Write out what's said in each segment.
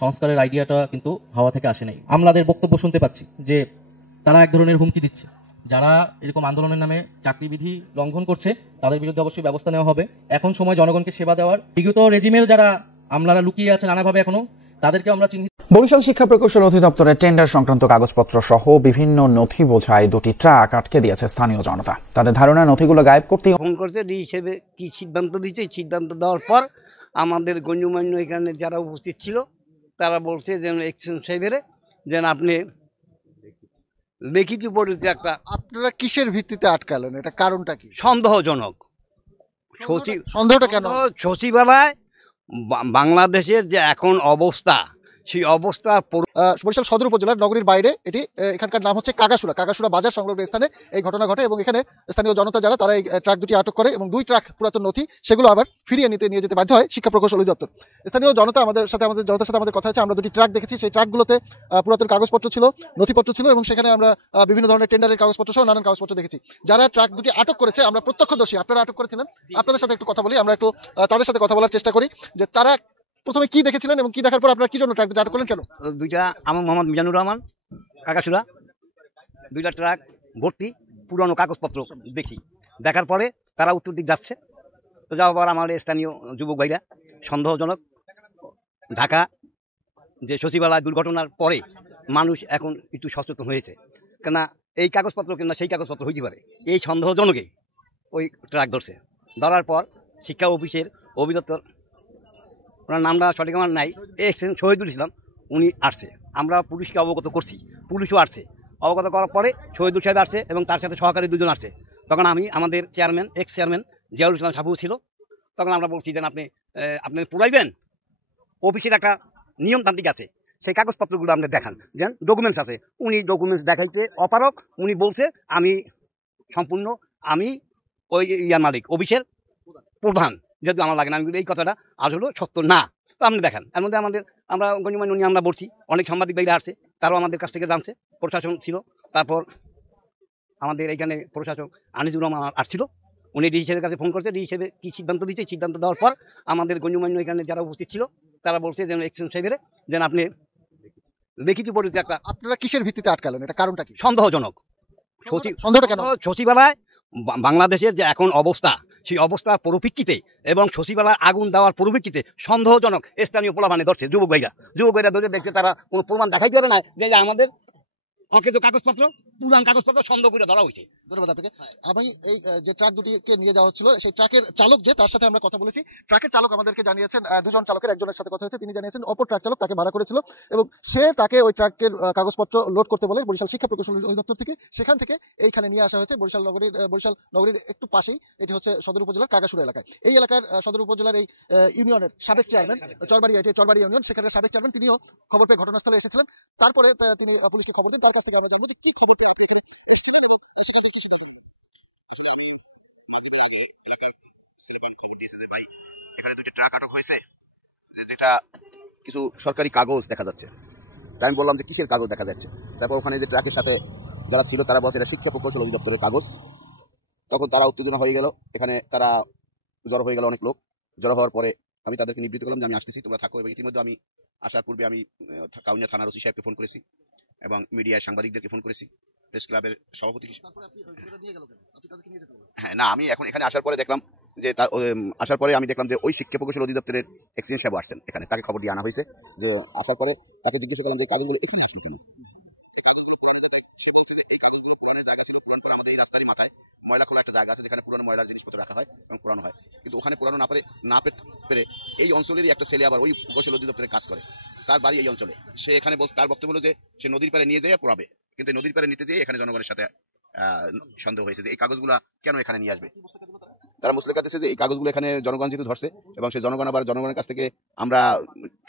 সংস্কারের আইডিয়াটা কিন্তু হাওয়া থেকে আসে নাই। আমলাদের বক্তব্য শুনতে পাচ্ছি যে তারা এক ধরনের হুমকি দিচ্ছে, যারা এরকম আন্দোলনের নামে চাকরিবিধি লঙ্ঘন করছে তাদের বিরুদ্ধে অবশ্যই ব্যবস্থা নেওয়া হবে। এখন সময় জনগণকে সেবা দেওয়ার। বিগত রেজিমের যারা আমলারা লুকিয়ে আছে নানাভাবে এখনো, তাদেরকে আমরা চিহ্নিত। বরিশাল শিক্ষা প্রকৌশল অধিদপ্তরের টেন্ডার সংক্রান্ত কাগজপত্র সহ বিভিন্ন নথি বোঝাই 2টি ট্রাক আটকে দিয়েছে স্থানীয় জনতা। তাদের ধারণা নথিগুলো গায়েব করতে ফোন করছে ডি হিসেবে কি সিদ্ধান্ত দিচ্ছে। সিদ্ধান্ত দেওয়ার পর আমাদের গণ্যমান্য এখানে যারা উপস্থিত ছিল তারা বলছে যে এক্সচেঞ্জ সাহেবের যেন আপনি লিখিত পরিচয় একটা। আপনারা কিসের ভিত্তিতে আটকালেন, এটা কারণটা কি? সন্দেহজনক। সন্দেহটা কেন? সচিবালয় বাংলাদেশের যে এখন অবস্থা, সেই অবস্থা বরিশাল সদর উপজেলার নগরীর বাইরে এটি, এখানকার নাম হচ্ছে কাগাসুরা বাজার সংলগ্ন স্থানে এই ঘটনা ঘটে এবং এখানে স্থানীয় জনতা যারা তারা এই ট্রাক দুটি আটক করে এবং 2 ট্রাক পুরাতন নথি সেগুলো আবার ফিরিয়ে নিয়ে যেতে বাধ্য হয় শিক্ষা প্রকৌশল অধিদপ্তর। স্থানীয় জনতা আমাদের জনতার সাথে আমাদের কথা হচ্ছে, আমরা 2টি ট্রাক দেখেছি, সেই ট্রাকগুলোতে পুরাতন কাগজপত্র ছিল, নথিপত্র ছিল এবং সেখানে আমরা বিভিন্ন ধরনের টেন্ডারের কাগজপত্র সহ নানান কাগজপত্র দেখেছি। যারা ট্রাক দুটি আটক করেছে আমরা প্রত্যক্ষদর্শী, আপনারা আটক করেছিলেন, আপনাদের সাথে একটু কথা বলি, আমরা একটু তাদের সাথে কথা বলার চেষ্টা করি যে তারা প্রথমে কি দেখেছিলেন এবং কি দেখার পর আপনারা কি জন্য ট্রাক দুটো আটক করলেন, কেন? 2টা আমার মোহাম্মদ মিজানুর রহমান, কাকাসুরা, 2টা ট্রাক ভর্তি পুরনো কাগজপত্র দেখি। দেখার পরে তারা উত্তর দিক যাচ্ছে, তো যাওয়ার পর আমাদের স্থানীয় যুবক ভাইরা সন্দেহজনক। ঢাকা যে সচিবালয় দুর্ঘটনার পরে মানুষ এখন একটু সচেতন হয়েছে, কেননা এই কাগজপত্র কিনা সেই কাগজপত্র হইতে পারে, এই সন্দেহজনকে ওই ট্রাক ধরছে। ধরার পর শিক্ষা অফিসের অধিদপ্তর, ওনার নামটা সঠিক আমার নাই, এক্সচেঞ্জ শহীদুল ইসলাম, উনি আসছে। আমরা পুলিশকে অবগত করছি, পুলিশও আসছে। অবগত করার পরে শহীদুল সাহেব আসছে এবং তার সাথে সহকারী 2জন আসছে। তখন আমি আমাদের চেয়ারম্যান, এক্স চেয়ারম্যান জিয়াউল ইসলাম সাবু ছিল, তখন আমরা বলছি যে আপনি পুরাইবেন, অফিসের একটা নিয়মতান্ত্রিক আছে, সেই কাগজপত্রগুলো আপনি দেখান, যেন ডকুমেন্টস আছে। উনি ডকুমেন্টস দেখাইতে অপারক। উনি বলছে আমি সম্পূর্ণ আমি ওই ইয়ার মালিক, অফিসের প্রধান, যেহেতু আমার লাগে না। আমি এই কথাটা আসলে সত্য না, তো আপনি দেখান। এর মধ্যে আমরা গণ্যমান্য নিয়ে আমরা বলছি, অনেক সাংবাদিক ভাইরা আসছে, তারাও আমাদের কাছ থেকে জানছে, প্রশাসন ছিল। তারপর আমাদের এইখানে প্রশাসক আনিসুর রহমান আসছিল, উনি ডি হিসেবের কাছে ফোন করছে, ডি হিসেবে কি সিদ্ধান্ত দিচ্ছে। সিদ্ধান্ত দেওয়ার পর আমাদের গণ্যমান্য এখানে যারা উপস্থিত ছিল তারা বলছে যে এক্সচেঞ্জ সাহেবের যেন আপনি লিখিত পরিচয় একটা। আপনারা কিসের ভিত্তিতে আটকালেন, এটা কারণটা কি? সন্দেহজনক। সন্দেহটা কেন? সচিবালয় বাংলাদেশের যে এখন অবস্থা, সেই অবস্থার পরিপ্রেক্ষিতে এবং সচিবালয় আগুন দেওয়ার পরিপ্রেক্ষিতে সন্দেহজনক স্থানীয় পোলাপানে ধরছে যুবক ভাইরা ধরে দেখছে। তারা কোনো প্রমাণ দেখাইতে পারে না যে আমাদের অকেজ কাগজপত্র, পুরান কাগজপত্র সন্দেহ করে ধরা হয়েছে। ধন্যবাদ আপনাকে। আমি এই যে ট্রাক দুটিকে নিয়ে যাওয়া হচ্ছিল, সেই ট্রাকের চালক যে, তার সাথে আমরা কথা বলেছি। ট্রাকের চালক আমাদেরকে জানিয়েছেন, 2জন চালকের একজনের সাথে কথা হয়েছে, তিনি জানিয়েছেন অপর ট্রাক চালক তাকে ভাড়া করেছিল এবং সে তাকে ওই ট্রাকের কাগজপত্র লোড করতে বলে বরিশাল শিক্ষা প্রকৌশল অধিদপ্তর থেকে। সেখান থেকে এইখানে নিয়ে আসা হয়েছে বরিশাল নগরীর একটু পাশেই, এটি হচ্ছে সদর উপজেলার কাগাসুরা এলাকায়। এই এলাকার সদর উপজেলার এই ইউনিয়নের সাবেক চেয়ারম্যান, চরবাড়ি ইউনিয়ন, সেখানে সাবেক চেয়ারম্যান, তিনিও খবর পেয়ে ঘটনাস্থলে এসেছিলেন। তারপরে তিনি পুলিশকে খবর দিন। তার কাছ থেকে আমরা জানবো যে কি খবর পেয়ে আপনি এসেছিলেন এবং সেটাকে কি সিদ্ধান্ত। আসলে আমি মাগরিবের আগে এলাকার সেলেবান খবর দিয়েছে যে ভাই এখানে 2টি ট্রাক আটক হয়েছে, যেটা কিছু সরকারি কাগজ দেখা যাচ্ছে। তাই আমি বললাম যে কিসের কাগজ দেখা যাচ্ছে। তারপর ওখানে যে ট্রাকের সাথে যারা ছিল তারা বলছে এটা শিক্ষা প্রকৌশল অধিদপ্তরের কাগজ। তখন তারা উত্তেজনা হয়ে গেল, এখানে তারা জড়ো হয়ে গেল, অনেক লোক জড়ো হওয়ার পরে আমি তাদেরকে নিবৃত্ত করলাম যে আমি আসতেছি, তোমরা থাকো। এবং ইতিমধ্যে আমি আসার পূর্বে আমি কাউনিয়া থানার ওসি সাহেবকে ফোন করেছি এবং মিডিয়ায় সাংবাদিকদেরকে ফোন করেছি, প্রেস ক্লাবের সভাপতি। হ্যাঁ, না, আমি এখন এখানে আসার পরে দেখলাম যে আমি দেখলাম যে ওই শিক্ষা প্রকৌশল অধিদপ্তরের এক্সচেঞ্জ সাহেব আসছেন এখানে, তাকে খবর দিয়ে আনা হয়েছে। যে আসার পরে তাকে জিজ্ঞেস করলাম যে কাগজগুলো এখানে আসলো কেন। সে বলছে যে এই কাগজগুলো পুরানের জায়গা ছিল, পুরান পরে আমাদের এই রাস্তারই মাথায় ময়লা খোলা একটা জায়গা আছে, যেখানে পুরানো ময়লার জিনিসপত্র রাখা হয় এবং পুরানো হয়। কিন্তু ওখানে পুরানো না পেরে এই অঞ্চলেরই একটা ছেলে আবার ওই প্রকৌশল অধিদপ্তরে কাজ করে, তার বাড়ি এই অঞ্চলে। সে এখানে তার বক্তব্য হলো যে সে নদীর পাড়ে নিয়ে যেয়ে পোড়াবে, কিন্তু নদীর পাড়ে নিতে যেয়ে এখানে জনগণের সাথে সন্দেহ হয়েছে যে এই কাগজগুলো কেন এখানে নিয়ে আসবে। তারা মুসলেকা দিচ্ছে যে এই কাগজগুলো এখানে জনগণ যেহেতু ধরছে এবং সেই জনগণের কাছ থেকে আমরা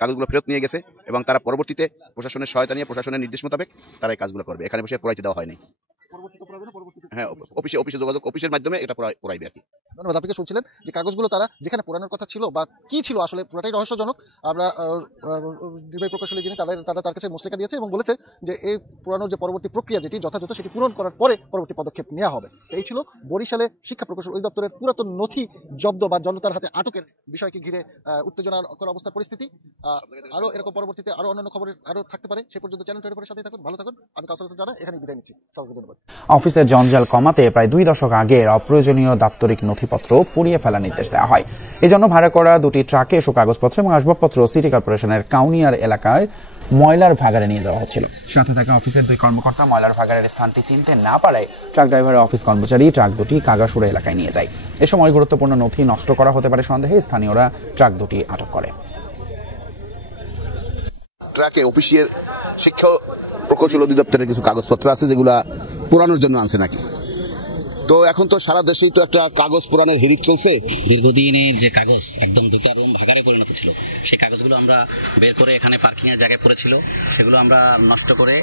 কাগজগুলো ফেরত নিয়ে গেছে এবং তারা পরবর্তীতে প্রশাসনের সহায়তা নিয়ে প্রশাসনের নির্দেশ মোতাবেক তারা এই কাজগুলো করবে। এখানে বসে পোড়াইতে দেওয়া হয়নি। হ্যাঁ, অফিসে যোগাযোগ, অফিসের মাধ্যমে এটা পোড়াইবে আর কি। ধন্যবাদ। আপনি কি শুনছিলেন যে কাগজগুলো তারা যেখানে পোড়ানোর কথা ছিল বা কি ছিল আসলে পুরোটাই রহস্যজনক। আমরা নির্বাহী প্রকৌশলী যিনি তারা তার কাছে মুচলেখা দিয়েছে এবং বলেছে যে এই পুরানোর যে পরবর্তী প্রক্রিয়া যেটি যথাযথ সেটি পূরণ করার পরে পরবর্তী পদক্ষেপ নেওয়া হবে। এই ছিল বরিশালে শিক্ষা প্রকৌশল অধিদপ্তরের পুরাতন নথি জব্দ বা জনতার হাতে আটকের বিষয়কে ঘিরে উত্তেজনাকর অবস্থার পরিস্থিতি। আরও এরকম পরবর্তীতে আরও অন্যান্য খবর আরও থাকতে পারে। সে পর্যন্ত চ্যানেল টোয়েন্টির সাথে থাকুন, ভালো থাকুন। আমি কাউসার হোসেন জানা এখানে বিদায় নিচ্ছি। সকলকে ধন্যবাদ। অফিসের জঞ্জাল কমাতে প্রায় 2 দশক আগের অপ্রয়োজনীয় দাপ্তরিক নথিপত্র পুড়িয়ে ফেলার নির্দেশ দেওয়া হয়। এজন্য ভাড়া করা 2টি ট্রাকে এসব কাগজপত্র এবং আসবাবপত্র সিটি কর্পোরেশনের কাউনিয়ার এলাকায় ময়লার ভাগাড়ে নিয়ে যাওয়া হচ্ছিল। সাথে থাকা অফিসের 2 কর্মকর্তা ময়লার ভাগাড়ের স্থানটি চিনতে না পারায় ট্রাক ড্রাইভারের অফিস কর্মচারী ট্রাক দুটি কাগাসুরা এলাকায় নিয়ে যায়। এ সময় গুরুত্বপূর্ণ নথি নষ্ট করা হতে পারে সন্দেহে স্থানীয়রা ট্রাক দুটি আটক করে। ট্রাকে অফিসের শিক্ষা প্রকৌশল অধিদপ্তরের কিছু কাগজপত্র আছে যেগুলা পুরানোর জন্য আনছে নাকি। তো এখন তো সারা দেশেই তো একটা কাগজ পুরানোর হিড়িক চলছে। দীর্ঘদিনের যে কাগজ একদম দুটো এবং ভাগাড়ে পরিণত ছিল, সেই কাগজগুলো আমরা বের করে এখানে পার্কিং এর জায়গায় পড়েছিল, সেগুলো আমরা নষ্ট করে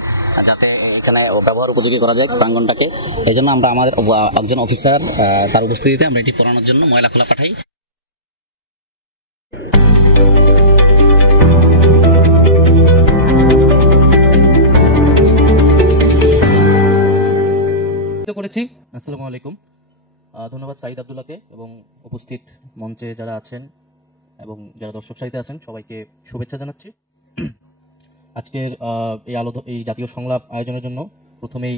যাতে এখানে ব্যবহার উপযোগী করা যায় প্রাঙ্গণটাকে, এই জন্য আমরা আমাদের একজন অফিসার তার উপস্থিতিতে আমরা এটি পড়ানোর জন্য ময়লা খোলা পাঠাই। করেছি। আসসালামু আলাইকুম। ধন্যবাদ সাইদ আব্দুল্লাহকে এবং উপস্থিত মঞ্চে যারা আছেন এবং যারা দর্শক সারিতে আছেন সবাইকে শুভেচ্ছা জানাচ্ছি। আজকের এই জাতীয় সংলাপ আয়োজনের জন্য প্রথমেই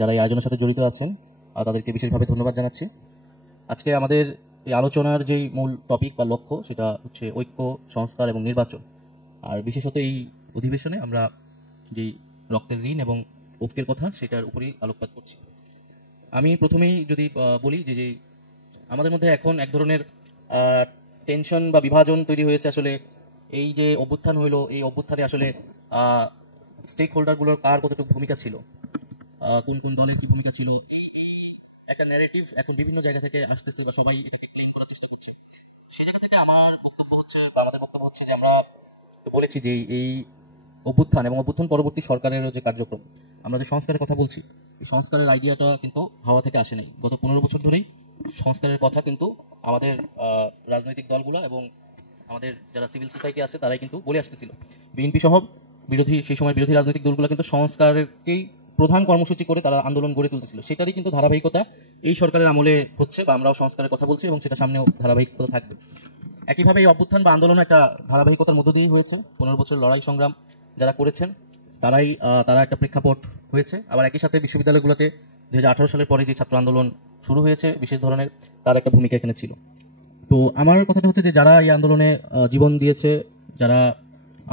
যারা এই আয়োজনের সাথে জড়িত আছেন তাদেরকে বিশেষভাবে ধন্যবাদ জানাচ্ছি। আজকে আমাদের এই আলোচনার যেই মূল টপিক বা লক্ষ্য সেটা হচ্ছে ঐক্য, সংস্কার এবং নির্বাচন। আর বিশেষত এই অধিবেশনে আমরা যেই রক্তের ঋণ এবং ঐক্যের কথা সেটার উপরেই আলোকপাত করছি। আমি প্রথমেই যদি বলি যে আমাদের মধ্যে এখন এক ধরনের টেনশন বা বিভাজন তৈরি হয়েছে। আসলে এই যে অভ্যুত্থান হইলো, এই অভ্যুত্থানে আসলে স্টেক হোল্ডারগুলোর কার কতটুকু ভূমিকা ছিল, কোন কোন দলের কি ভূমিকা ছিল, একটা ন্যারেটিভ এখন বিভিন্ন জায়গা থেকে আসতেছে বা সবাই এটাকে ক্লেম করার চেষ্টা করছে। সেই জায়গা থেকে আমার বক্তব্য হচ্ছে বা আমাদের বক্তব্য হচ্ছে যে আমরা বলেছি যে এই অভ্যুত্থান এবং অভ্যুত্থান পরবর্তী সরকারের যে কার্যক্রম, আমরা যে সংস্কারের কথা বলছি, এই সংস্কারের আইডিয়াটা কিন্তু হাওয়া থেকে আসে নাই। গত 15 বছর ধরেই সংস্কারের কথা কিন্তু আমাদের রাজনৈতিক দলগুলো এবং আমাদের যারা সিভিল সোসাইটি আছে তারাই কিন্তু বলে আসতেছিল। বিএনপি সহ সেই সময় বিরোধী রাজনৈতিক দলগুলো কিন্তু সংস্কারকেই প্রধান কর্মসূচি করে তারা আন্দোলন গড়ে তুলতেছিল। সেটারই কিন্তু ধারাবাহিকতা এই সরকারের আমলে হচ্ছে বা আমরাও সংস্কারের কথা বলছি এবং সেটা সামনেও ধারাবাহিকতা থাকবে। একইভাবে এই অভ্যুত্থান বা আন্দোলন একটা ধারাবাহিকতার মধ্য দিয়েই হয়েছে। 15 বছর লড়াই সংগ্রাম যারা করেছেন তারা একটা প্রেক্ষাপট হয়েছে। আবার একই সাথে বিশ্ববিদ্যালয়গুলোতে 2018 সালের পরে যে ছাত্র আন্দোলন শুরু হয়েছে বিশেষ ধরনের, তার একটা ভূমিকা এখানে ছিল। তো আমার কথাটা হচ্ছে যে যারা এই আন্দোলনে জীবন দিয়েছে, যারা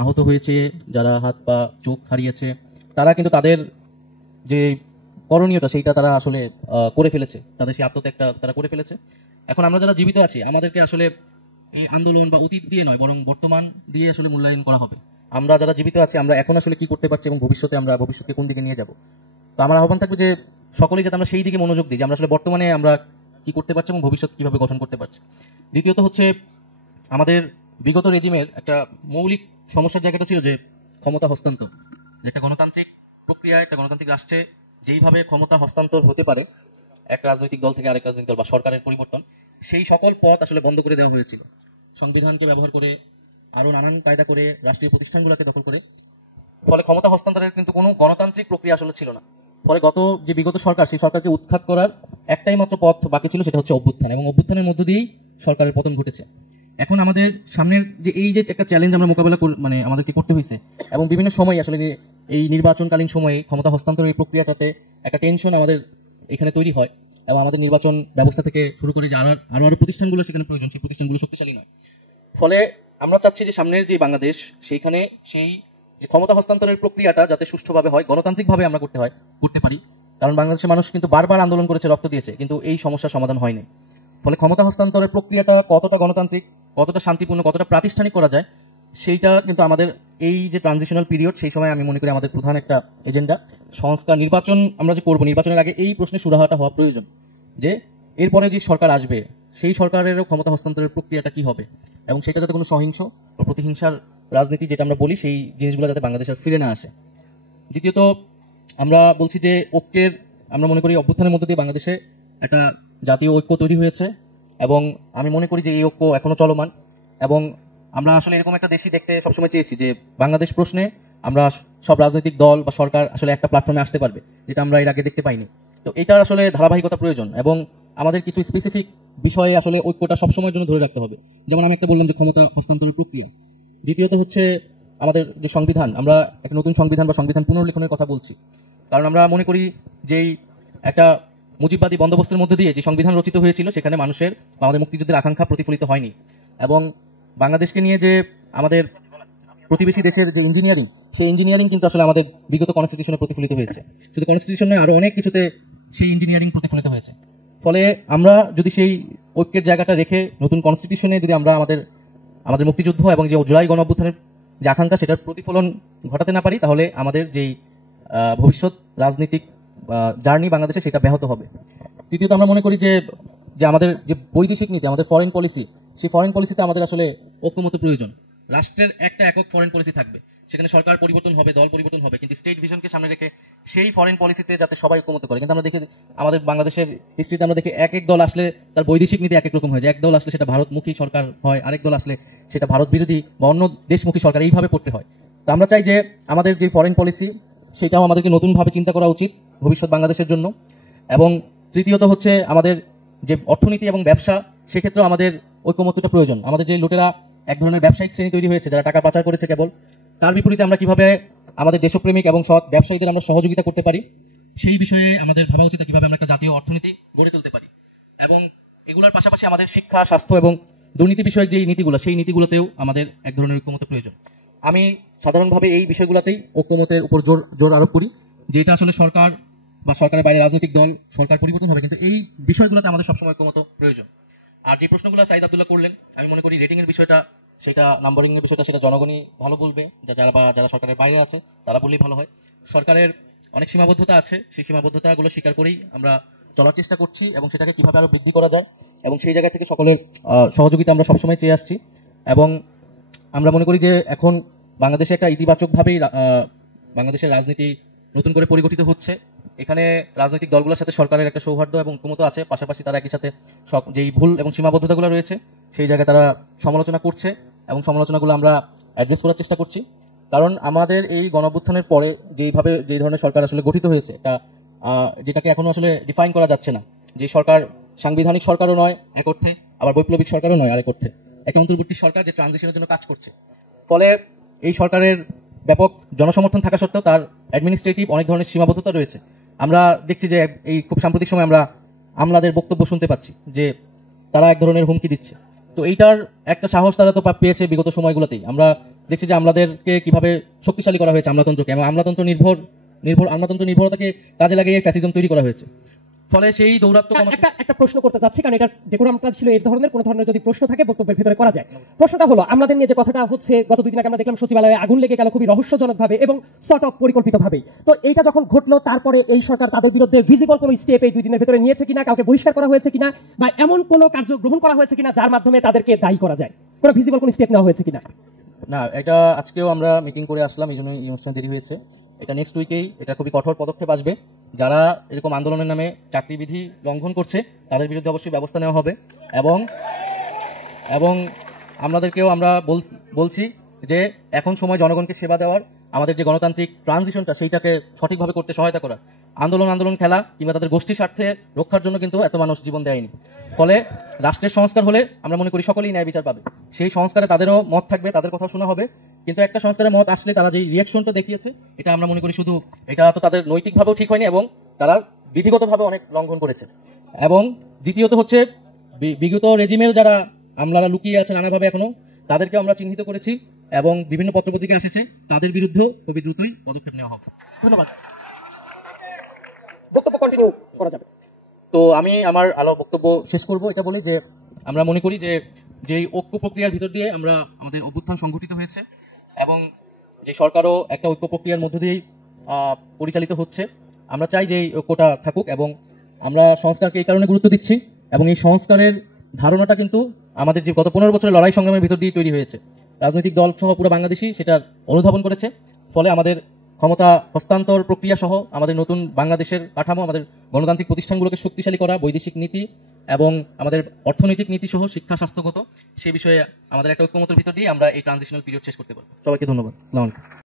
আহত হয়েছে, যারা হাত পা চোখ হারিয়েছে, তারা কিন্তু তাদের যে করণীয়টা সেইটা তারা আসলে করে ফেলেছে, তাদের সেই আত্মত্যাগটা তারা করে ফেলেছে। এখন আমরা যারা জীবিত আছি আমাদেরকে আসলে এই আন্দোলন বা অতীত দিয়ে নয় বরং বর্তমান দিয়ে আসলে মূল্যায়ন করা হবে। আমরা যারা জীবিত আছি আমরা এখন আসলে কি করতে পারছি এবং ভবিষ্যৎকে কোন দিকে নিয়ে যাব। তো আমার আহ্বান থাকবে যে সকলেই যাতে আমরা সেই দিকে মনোযোগ দিই যে আমরা আসলে বর্তমানে আমরা কি করতে পারছি এবং ভবিষ্যৎ কিভাবে গঠন করতে পারছি। দ্বিতীয়ত হচ্ছে আমাদের বিগত রেজিমের একটা মৌলিক সমস্যার জায়গাটা ছিল যে ক্ষমতা হস্তান্তর। একটা গণতান্ত্রিক প্রক্রিয়া, একটা গণতান্ত্রিক রাষ্ট্রে যেইভাবে ক্ষমতা হস্তান্তর হতে পারে এক রাজনৈতিক দল থেকে আরেক রাজনৈতিক দল বা সরকারের পরিবর্তন, সেই সকল পথ আসলে বন্ধ করে দেওয়া হয়েছিল। সংবিধানকে ব্যবহার করে আরো নানান কায়দা করে রাষ্ট্রীয় প্রতিষ্ঠানগুলোকে দখল করে, ফলে ক্ষমতা হস্তান্তরের কিন্তু কোনো গণতান্ত্রিক প্রক্রিয়া আসলে ছিল না। ফলে বিগত সরকার, সেই সরকারকে উৎখাত করার একটাই মাত্র পথ বাকি ছিল, সেটা হচ্ছে অভ্যুত্থান, এবং অভ্যুত্থানের মধ্য দিয়েই সরকারের পতন ঘটেছে। এখন আমাদের সামনের যে এই যে একটা চ্যালেঞ্জ আমরা মোকাবেলা আমাদেরকে করতে হয়েছে, এবং বিভিন্ন সময় আসলে এই নির্বাচনকালীন সময়ে ক্ষমতা হস্তান্তরের এই প্রক্রিয়াটাতে একটা টেনশন আমাদের এখানে তৈরি হয়, এবং আমাদের নির্বাচন ব্যবস্থা থেকে শুরু করে যে আরো প্রতিষ্ঠানগুলো সেখানে প্রয়োজন, সেই প্রতিষ্ঠানগুলো শক্তিশালী নয়। ফলে আমরা চাচ্ছি যে সামনের যে বাংলাদেশ, সেইখানে সেই যে ক্ষমতা হস্তান্তরের প্রক্রিয়াটা যাতে সুষ্ঠুভাবে হয়, গণতান্ত্রিকভাবে আমরা করতে পারি। কারণ বাংলাদেশের মানুষ কিন্তু বারবার আন্দোলন করেছে, রক্ত দিয়েছে, কিন্তু এই সমস্যার সমাধান হয়নি। ফলে ক্ষমতা হস্তান্তরের প্রক্রিয়াটা কতটা গণতান্ত্রিক, কতটা শান্তিপূর্ণ, কতটা প্রাতিষ্ঠানিক করা যায়, সেইটা কিন্তু আমাদের এই যে ট্রানজিশনাল পিরিয়ড, সেই সময় আমি মনে করি আমাদের প্রধান একটা এজেন্ডা সংস্কার। নির্বাচন আমরা যে করবো, নির্বাচনের আগে এই প্রশ্নে সুরাহাটা হওয়া প্রয়োজন যে এরপরে যে সরকার আসবে সেই সরকারেরও ক্ষমতা হস্তান্তরের প্রক্রিয়াটা কি হবে, এবং সেটা যাতে কোনো সহিংস বা প্রতিহিংসার রাজনীতি যেটা আমরা বলি সেই জিনিসগুলো যাতে বাংলাদেশের ফিরে না আসে। দ্বিতীয়ত আমরা বলছি যে আমরা মনে করি অভ্যুত্থানের মধ্যে দিয়ে বাংলাদেশে একটা জাতীয় ঐক্য তৈরি হয়েছে, এবং আমি মনে করি যে এই ঐক্য এখনো চলমান। এবং আমরা আসলে এরকম একটা দেশই দেখতে সবসময় চেয়েছি যে বাংলাদেশ প্রশ্নে আমরা সব রাজনৈতিক দল বা সরকার আসলে একটা প্ল্যাটফর্মে আসতে পারবে, যেটা আমরা এর আগে দেখতে পাইনি। তো এটার আসলে ধারাবাহিকতা প্রয়োজন এবং আমাদের কিছু স্পেসিফিক বিষয়ে আসলে ঐক্যটা সবসময়ের জন্য ধরে রাখতে হবে। যেমন আমি একটা বললাম যে ক্ষমতা হস্তান্তরের প্রক্রিয়া। দ্বিতীয়ত হচ্ছে আমাদের যে সংবিধান, আমরা একটা নতুন সংবিধান বা সংবিধান পুনর্লিখনের কথা বলছি, কারণ আমরা মনে করি যেই একটা মুজিববাদী বন্দোবস্তের মধ্যে দিয়ে যে সংবিধান রচিত হয়েছিল সেখানে মানুষের বা আমাদের মুক্তিযুদ্ধের আকাঙ্ক্ষা প্রতিফলিত হয়নি। এবং বাংলাদেশকে নিয়ে যে আমাদের প্রতিবেশী দেশের যে ইঞ্জিনিয়ারিং, সেই ইঞ্জিনিয়ারিং কিন্তু আসলে আমাদের বিগত কনস্টিটিউশনে প্রতিফলিত হয়েছে। শুধু কনস্টিটিউশন নয়, আরো অনেক কিছুতে সেই ইঞ্জিনিয়ারিং প্রতিফলিত হয়েছে। ফলে আমরা যদি সেই ঐক্যের জায়গাটা রেখে নতুন কনস্টিটিউশনে যদি আমরা আমাদের মুক্তিযুদ্ধ এবং যে জুলাই গণঅভ্যুত্থানের যে আকাঙ্ক্ষা সেটার প্রতিফলন ঘটাতে না পারি, তাহলে আমাদের যেই ভবিষ্যৎ রাজনীতিক জার্নি বাংলাদেশে সেটা ব্যাহত হবে। তৃতীয়ত আমরা মনে করি যে আমাদের যে বৈদেশিক নীতি, আমাদের ফরেন পলিসি, সেই ফরেন পলিসিতে আমাদের আসলে ঐক্যমত প্রয়োজন। রাষ্ট্রের একটা একক ফরেন পলিসি থাকবে, সেখানে সরকার পরিবর্তন হবে, দল পরিবর্তন হবে, কিন্তু স্টেট ভিশনকে সামনে রেখে সেই ফরেন পলিসিতে যাতে সবাই ঐক্যমত করে। কিন্তু আমরা দেখি আমাদের বাংলাদেশের হিস্ট্রিতে আমরা দেখি এক এক দল আসলে তার বৈদেশিক নীতি এক এক রকম হয়ে যায়। এক দল আসলে সেটা ভারতমুখী সরকার হয়, আরেক দল আসলে সেটা ভারত বিরোধী বা অন্য দেশমুখী সরকার, এইভাবে পড়তে হয়। তো আমরা চাই যে আমাদের যে ফরেন পলিসি সেটাও আমাদেরকে নতুনভাবে চিন্তা করা উচিত ভবিষ্যৎ বাংলাদেশের জন্য। এবং তৃতীয়ত হচ্ছে আমাদের যে অর্থনীতি এবং ব্যবসা, সেক্ষেত্রেও আমাদের ঐক্যমত্যটা প্রয়োজন। আমাদের যে লুটেরা এক ধরনের ব্যবসায়িক শ্রেণী তৈরি হয়েছে, যারা টাকা পাচার করেছে কেবল, তার বিপরীতে আমরা কিভাবে আমাদের দেশপ্রেমিক এবং সৎ ব্যবসায়ীদের আমরা সহযোগিতা করতে পারি, সেই বিষয়ে আমাদের ভাবা উচিত, কিভাবে আমরা একটা জাতীয় অর্থনীতি গড়ে তুলতে পারি। এবং এগুলোর পাশাপাশি আমাদের শিক্ষা, স্বাস্থ্য এবং দুর্নীতি বিষয়ক যে নীতিগুলো, সেই নীতিগুলোতেও আমাদের এক ধরনের ঐক্যমত প্রয়োজন। আমি সাধারণভাবে এই বিষয়গুলোতেই ঐক্যমতের উপর জোর আরোপ করি, যে এটা আসলে সরকার বা সরকারের বাইরে রাজনৈতিক দল, সরকার পরিবর্তন হবে, কিন্তু এই বিষয়গুলোতে আমাদের সবসময় ঐক্যমত প্রয়োজন। আর যে প্রশ্নগুলো সাইদ আব্দুল্লাহ করলেন, আমি মনে করি রেটিং এর বিষয়টা, সেটা নাম্বারিং এর বিষয়টা, সেটা জনগণই ভালো বলবে, যারা সরকারের বাইরে আছে তারা বললেই ভালো হয়। সরকারের অনেক সীমাবদ্ধতা আছে, সেই সীমাবদ্ধতাগুলো স্বীকার করেই আমরা চলার চেষ্টা করছি এবং সেটাকে কিভাবে আরো বৃদ্ধি করা যায়, এবং সেই জায়গা থেকে সকলের সহযোগিতা আমরা সবসময় চেয়ে আসছি। এবং আমরা মনে করি যে এখন বাংলাদেশে একটা ইতিবাচকভাবেই বাংলাদেশের রাজনীতি নতুন করে পরিগঠিত হচ্ছে। এখানে রাজনৈতিক দলগুলোর সাথে সরকারের একটা সৌহার্দ্য এবং ঐক্যমত আছে, পাশাপাশি তারা একই সাথে যেই ভুল এবং সীমাবদ্ধতাগুলো রয়েছে সেই জায়গায় তারা সমালোচনা করছে এবং সমালোচনাগুলো আমরা অ্যাড্রেস করার চেষ্টা করছি। কারণ আমাদের এই গণঅভ্যুত্থানের পরে যেই ধরনের সরকার আসলে গঠিত হয়েছে, এটা যেটাকে এখনো আসলে ডিফাইন করা যাচ্ছে না, যে সরকার সাংবিধানিক সরকারও নয় এক অর্থে, আবার বৈপ্লবিক সরকারও নয় আরেক অর্থে, একটা অন্তর্বর্তী সরকার যে ট্রানজিশনের জন্য কাজ করছে। ফলে এই সরকারের ব্যাপক জনসমর্থন থাকা সত্ত্বেও তার অ্যাডমিনিস্ট্রেটিভ অনেক ধরনের সীমাবদ্ধতা রয়েছে। আমরা দেখছি যে এই খুব সাম্প্রতিক সময় আমরা আমলাদের বক্তব্য শুনতে পাচ্ছি যে তারা এক ধরনের হুমকি দিচ্ছে। তো এইটার একটা সাহস তারা তো পেয়েছে বিগত সময়গুলোতেই। আমরা দেখছি যে আমলাদেরকে কিভাবে শক্তিশালী করা হয়েছে, আমলাতন্ত্রকে, এবং আমলাতন্ত্র নির্ভরতাকে কাজে লাগিয়ে ফ্যাসিজম তৈরি করা হয়েছে। ফলে সেই দৌরাত্ম্য একটা প্রশ্ন করতে চাচ্ছি, কারণ এটা ডেকোরাম কাজ ছিল, এই ধরনের কোন ধরনের যদি প্রশ্ন থাকে বক্তব্যের ভিতরে করা যায়। প্রশ্নটা হলো, আমাদের নিয়ে যে কথাটা হচ্ছে, গত 2 দিন আগে আমরা দেখলাম সচিবালয়ে আগুন লেগে গেল খুবই রহস্যজনকভাবে এবং সর্ট অফ পরিকল্পিতভাবে। তো এইটা যখন ঘটলো, তারপরে এই সরকার তাদের বিরুদ্ধে ভিজিবল কোনো স্টেপ এই 2 দিনের ভিতরে নিয়েছে কিনা, কাউকে বহিষ্কার করা হয়েছে কিনা, বা এমন কোনো কার্য গ্রহণ করা হয়েছে কিনা যার মাধ্যমে তাদেরকে দায়ী করা যায়, কোনো ভিজিবল কোনো স্টেপ নেওয়া হয়েছে কিনা? না, এটা আজকেও আমরা মিটিং করে আসলাম, এই জন্য এই অনুষ্ঠান দেরি হয়েছে। এটা নেক্সট উইকেই এটা খুবই কঠোর পদক্ষেপ আসবে। যারা এরকম আন্দোলনের নামে চাকরিবিধি লঙ্ঘন করছে তাদের বিরুদ্ধে অবশ্যই ব্যবস্থা নেওয়া হবে। এবং আমাদেরকেও আমরা বলছি যে এখন সময় জনগণকে সেবা দেওয়ার, আমাদের যে গণতান্ত্রিক ট্রানজিশনটা সেইটাকে সঠিকভাবে করতে সহায়তা করা। আন্দোলন খেলা কিংবা তাদের গোষ্ঠী স্বার্থে রক্ষার জন্য কিন্তু এত মানুষ জীবন দেয়নি। ফলে রাষ্ট্রের সংস্কার হলে আমরা মনে করি সকলেই ন্যায় বিচার পাবে। সেই সংস্কারে তাদেরও মত থাকবে, তাদের কথা শোনা হবে। কিন্তু একটা সংস্কারের মত আসলে তারা যে রিয়াকশনটা দেখিয়েছে, এটা আমরা মনে করি শুধু এটা তো তাদের নৈতিকভাবেও ঠিক হয়নি এবং তারা বিধিগতভাবে অনেক লঙ্ঘন করেছে। এবং দ্বিতীয়ত হচ্ছে বিগত রেজিমের যারা আমলারা লুকিয়ে আছে নানাভাবে এখনো, তাদেরকে আমরা চিহ্নিত করেছি এবং বিভিন্ন পত্রপত্রিকা এসেছে, তাদের বিরুদ্ধেও খুবই দ্রুতই পদক্ষেপ নেওয়া হবে। ধন্যবাদ। বক্তব্য কন্টিনিউ করা যাবে। তো আমি আমার বক্তব্য শেষ করব এটা বলে যে আমরা মনে করি যে ঐক্য প্রক্রিয়ার ভিতর দিয়ে আমরা আমাদের অভ্যুত্থান সংঘটিত হয়েছে এবং যে সরকারও একটা ঐক্য প্রক্রিয়ার মধ্য দিয়েই পরিচালিত হচ্ছে। আমরা চাই যে এই ঐক্যটা থাকুক এবং আমরা সংস্কারকে এই কারণে গুরুত্ব দিচ্ছি এবং এই সংস্কারের ধারণাটা কিন্তু আমাদের যে গত 15 বছরের লড়াই সংগ্রামের ভিতর দিয়ে তৈরি হয়েছে। রাজনৈতিক দল সহ পুরো বাংলাদেশই সেটা অনুধাবন করেছে। ফলে আমাদের ক্ষমতা হস্তান্তর প্রক্রিয়া সহ আমাদের নতুন বাংলাদেশের কাঠামো, আমাদের গণতান্ত্রিক প্রতিষ্ঠানগুলোকে শক্তিশালী করা, বৈদেশিক নীতি এবং আমাদের অর্থনৈতিক নীতি সহ শিক্ষা স্বাস্থ্যগত সে বিষয়ে আমাদের একটা ঐক্যমতের ভিতর দিয়ে আমরা এই ট্রানজিশনাল পিরিয়ড শেষ করতে পারবো। সবাইকে ধন্যবাদ। আসসালামু আলাইকুম।